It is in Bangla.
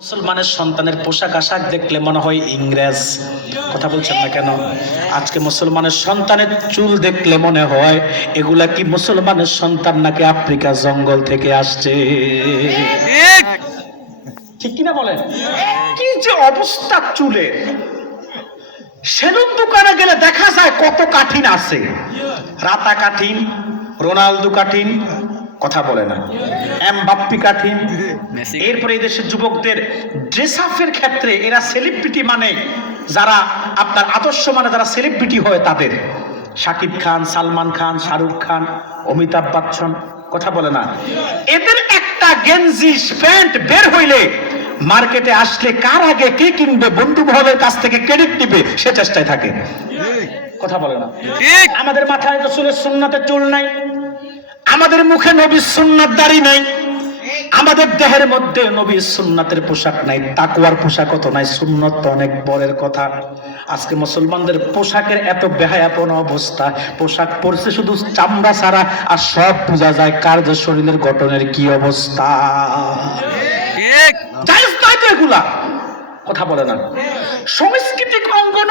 মুসলমানের সন্তানের পোশাক আশাক দেখলে মনে হয় ইংরেজ। কথা বলছেন না কেন? আজকে মুসলমানের সন্তানের চুল দেখলে মনে হয় এগুলা কি মুসলমানের সন্তান নাকি আফ্রিকা জঙ্গল থেকে আসছে। ঠিক কিনা বলেন? কি যে অবস্থা চুলে! সেলুন দোকানে গেলে দেখা যায় কত কাঠিন আছে, রাতা কাঠিন, রোনালদো কাঠিন, কথা বলে না, এমবাপ্পে কাঠিন। এরপরে এই দেশের যুবকদের ড্রেস আপের ক্ষেত্রে এরা সেলিব্রিটি, মানে যারা আপনার আদর্শ, মানে যারা সেলিব্রিটি হয় তাদের, শাকিব খান, সালমান খান, শাহরুখ খান, অমিতাভ বচ্চন, কথা বলে না, এদের একটা গেঞ্জি প্যান্ট বের হইলে মার্কেটে আসলে কার আগে কে কিনবে, বন্ধু বান্ধবের কাছ থেকে ক্রেডিট নিবে সে চেষ্টায় থাকে। কথা বলে না? আমাদের মাথায় রাসূলের সুন্নাতের চুল নাই, আমাদের মুখে নবীর সুন্নাত দাড়ি নাই, আমাদের দেহের মধ্যে নবীর সুন্নাতের পোশাক নাই, তাকওয়ার পোশাক অত নাই, সুন্নত তো অনেক পরের কথা। আজকে মুসলমানদের পোশাকের এত বেহায়াপন অবস্থা, পোশাক পরছে শুধু চামড়া ছাড়া, আর সব বোঝা যায় কার যে শরীরের গঠনের কি অবস্থা। জায়েজ নয় তো এগুলা, কথা বলে না। সাংস্কৃতিক অঙ্গন